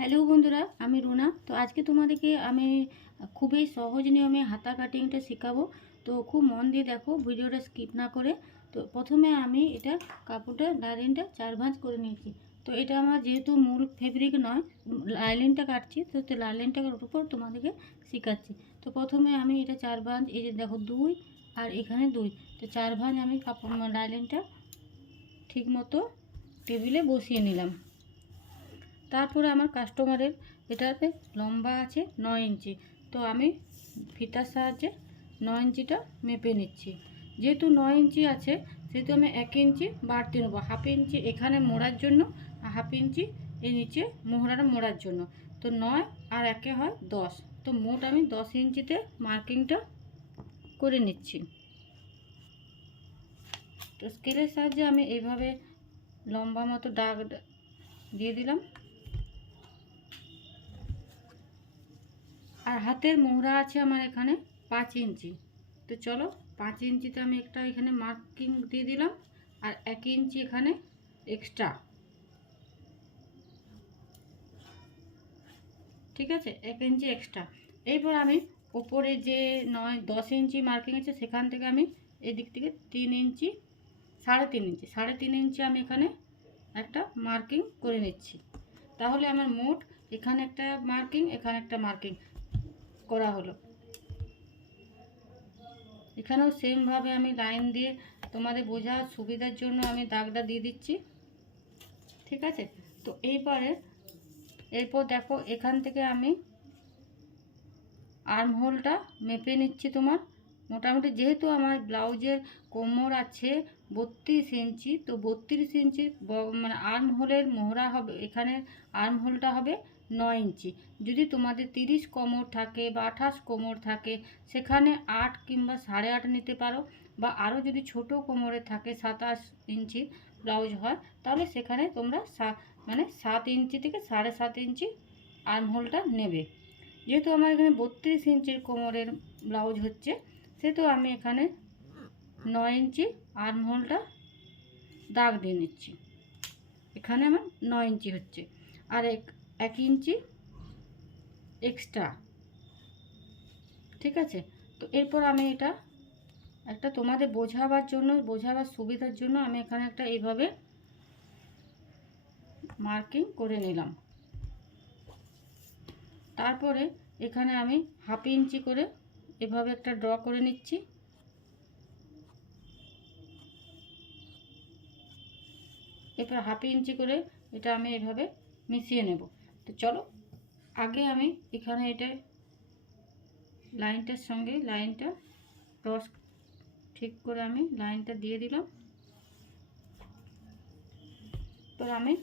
Hello বন্ধুরা, আমি রুনা। তো আজকে তোমাদেরকে আমি খুবই সহজ নিয়মে হাতা কাটিংটা শেখাবো। তো খুব মন দিয়ে দেখো, ভিডিওটা স্কিপ না করে। তো প্রথমে আমি এটা কাপড়টা লাইলিনটা চার ভাঁজ করে নিয়েছি। তো এটা আমার যেহেতু মূল ফেব্রিক নয় লাইলিনটা কাটছি, তো লাইলিনটার উপর তোমাদেরকে শেখাচ্ছি। তো প্রথমে আমি এটা চার ভাঁজ এই যে দেখো দুই আর এখানে দুই। তো চার ভাঁজ আমি কাপড় লাইলিনটা ঠিক মতো টেবিলে বসিয়ে নিলাম। তারপরে আমার কাস্টমারের এটাতে লম্বা আছে নয় ইঞ্চি। তো আমি ফিতার সাহায্যে নয় ইঞ্চিটা মেপে নিচ্ছি। যেহেতু নয় ইঞ্চি আছে, সেহেতু আমি এক ইঞ্চি বাড়তি নেব। হাফ ইঞ্চি এখানে মোড়ার জন্য আর হাফ ইঞ্চি এই নিচে মোহরাটা মোড়ার জন্য। তো নয় আর একে হয় দশ। তো মোট আমি দশ ইঞ্চিতে মার্কিংটা করে নিচ্ছি। তো স্কেলের সাহায্যে আমি এইভাবে লম্বা মতো দাগ দিয়ে দিলাম। আর হাতের মোহরা আছে আমার এখানে পাঁচ ইঞ্চি। তো চলো, পাঁচ ইঞ্চিতে আমি একটা এখানে মার্কিং দিয়ে দিলাম আর এক ইঞ্চি এখানে এক্সট্রা ঠিক আছে? এক ইঞ্চি এক্সট্রা এরপর আমি ওপরে যে নয়, দশ ইঞ্চি মার্কিং আছে সেখান থেকে আমি এদিক থেকে তিন ইঞ্চি, সাড়ে তিন ইঞ্চি, সাড়ে তিন ইঞ্চি আমি এখানে একটা মার্কিং করে নিচ্ছি। তাহলে আমার মোট এখানে একটা মার্কিং এখানে একটা মার্কিং করা হলো। এখানেও সেমভাবে আমি লাইন দিয়ে তোমাদের বোঝার সুবিধার জন্য আমি দাগটা দিয়ে দিচ্ছি। ঠিক আছে? তো এইবারে, এরপর দেখো এখান থেকে আমি আর্মহোলটা মেপে নিচ্ছি তোমার। মোটামুটি যেহেতু আমার ব্লাউজের কোমর আছে বত্রিশ ইঞ্চি, তো বত্রিশ ইঞ্চির মানে আর্ম হোলের মোহরা হবে, এখানে আর্ম হোলটা হবে নয় ইঞ্চি। যদি তোমাদের তিরিশ কোমর থাকে বা আঠাশ কোমর থাকে, সেখানে আট কিংবা সাড়ে আট নিতে পারো বা আরও যদি ছোট কোমরে থাকে সাতাশ ইঞ্চি ব্লাউজ হয়, তাহলে সেখানে তোমরা মানে সাত ইঞ্চি থেকে সাড়ে সাত ইঞ্চি আর্ম হোলটা নেবে। যেহেতু আমার এখানে বত্রিশ ইঞ্চির কোমরের ব্লাউজ হচ্ছে সেহেতু আমি এখানে নয় ইঞ্চি আর্ম হোলটা দাগ দিয়ে নিচ্ছি। এখানে আমার নয় ইঞ্চি হচ্ছে। আর এক এক ইঞ্চি এক্সট্রা ঠিক আছে? তো এরপর আমি এটা একটা তোমাদের বোঝাবার জন্য, বোঝাবার সুবিধার জন্য আমি এখানে একটা এইভাবে মার্কিং করে নিলাম। তারপরে এখানে আমি হাফ ইঞ্চি করে এভাবে একটা ড্র করে নিচ্ছি। এরপর হাফ ইঞ্চি করে এটা আমি এভাবে মিশিয়ে নেব। তো চলো, আগে আমি এখানে এটা লাইনটার সঙ্গে লাইনটা ক্রস ঠিক করে আমি লাইনটা দিয়ে দিলাম। এরপর আমি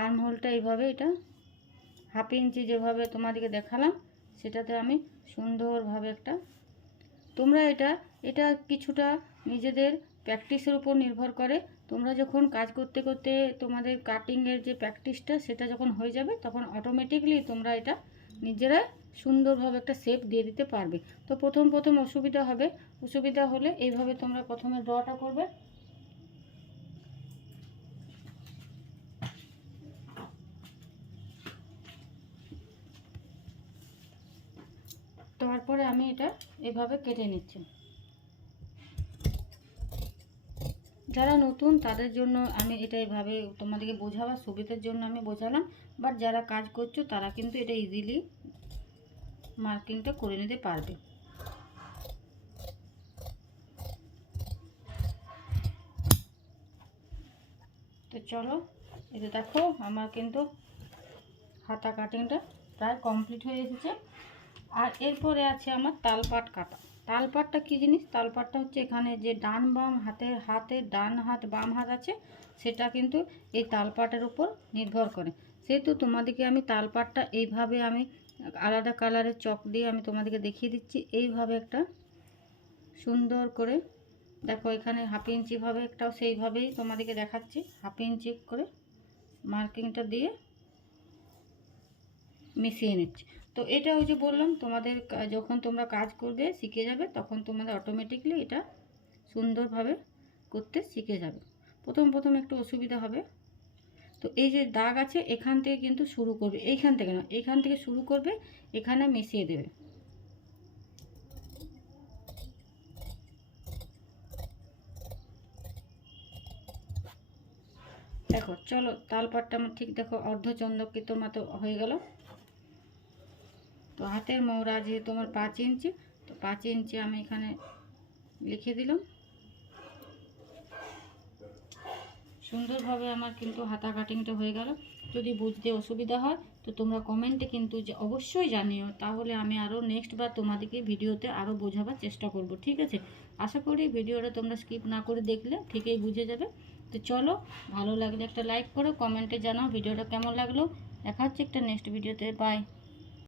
আর্ম হোলটা এইভাবে এটা হাফ ইঞ্চি যেভাবে তোমাদেরকে দেখালাম সেটাতে আমি সুন্দরভাবে একটা, তোমরা এটা এটা কিছুটা নিজেদের প্র্যাকটিসের উপর নির্ভর করে। তোমরা যখন কাজ করতে করতে তোমাদের কাটিংয়ের যে প্র্যাকটিসটা সেটা যখন হয়ে যাবে, তখন অটোমেটিকলি তোমরা এটা নিজেরাই সুন্দরভাবে একটা শেপ দিয়ে দিতে পারবে। তো প্রথম প্রথম অসুবিধা হবে। অসুবিধা হলে এইভাবে তোমরা প্রথমে ড্রটা করবে। তারপরে আমি এটা এভাবে কেটে নিচ্ছি। যারা নতুন, তাদের জন্য আমি এটা এভাবে তোমাদেরকে বোঝাবার, সুবিধার জন্য আমি বোঝালাম। বাট যারা কাজ করছ, তারা কিন্তু এটা ইজিলি মার্কিংটা করে নিতে পারবে। তো চলো এটা দেখো, আমার কিন্তু হাতা কাটিংটা প্রায় কমপ্লিট হয়ে এসেছে। আর এরপরে আছে আমার তালপাট কাটা। তালপাটটা কী জিনিস? তালপাটটা হচ্ছে এখানে যে ডান বাম হাতের হাতের ডান হাত, বাম হাত আছে, সেটা কিন্তু এই তালপাটের উপর নির্ভর করে। সেহেতু তোমাদেরকে আমি তালপাটটা এইভাবে আমি আলাদা কালারের চক দিয়ে আমি তোমাদেরকে দেখিয়ে দিচ্ছি। এইভাবে একটা সুন্দর করে দেখো এখানে হাফ ইঞ্চিভাবে একটাও সেইভাবেই তোমাদেরকে দেখাচ্ছি। হাফ ইঞ্চি করে মার্কিংটা দিয়ে মিশিয়ে নিচ্ছি। তো এটা ওই যে বললাম, তোমাদের যখন তোমরা কাজ করবে, শিখে যাবে, তখন তোমাদের অটোমেটিকলি এটা সুন্দরভাবে করতে শিখে যাবে। প্রথম প্রথম একটু অসুবিধা হবে। তো এই যে দাগ আছে, এখান থেকে কিন্তু শুরু করবে। এইখান থেকে না, এইখান থেকে শুরু করবে, এখানে মিশিয়ে দেবে। দেখো, চলো তালপাটটা আমার ঠিক দেখো, অর্ধচন্দ্রকৃত মতো হয়ে গেল। তো হাতের মৌরা যেহেতু আমার পাঁচ ইঞ্চি, তো পাঁচ ইঞ্চি আমি এখানে লিখে দিলাম। সুন্দরভাবে আমার কিন্তু হাতা কাটিংটা হয়ে গেল। যদি বুঝতে অসুবিধা হয়, তো তোমরা কমেন্টে কিন্তু যে অবশ্যই জানিও। তাহলে আমি আরও নেক্সট বার তোমাদেরকে ভিডিওতে আরও বোঝাবার চেষ্টা করব, ঠিক আছে? আশা করি ভিডিওটা তোমরা স্কিপ না করে দেখলে ঠিকই বুঝে যাবে। তো চলো, ভালো লাগলে একটা লাইক করো কমেন্টে জানাও ভিডিওটা কেমন লাগল। দেখা হচ্ছে একটা নেক্সট ভিডিওতে বাই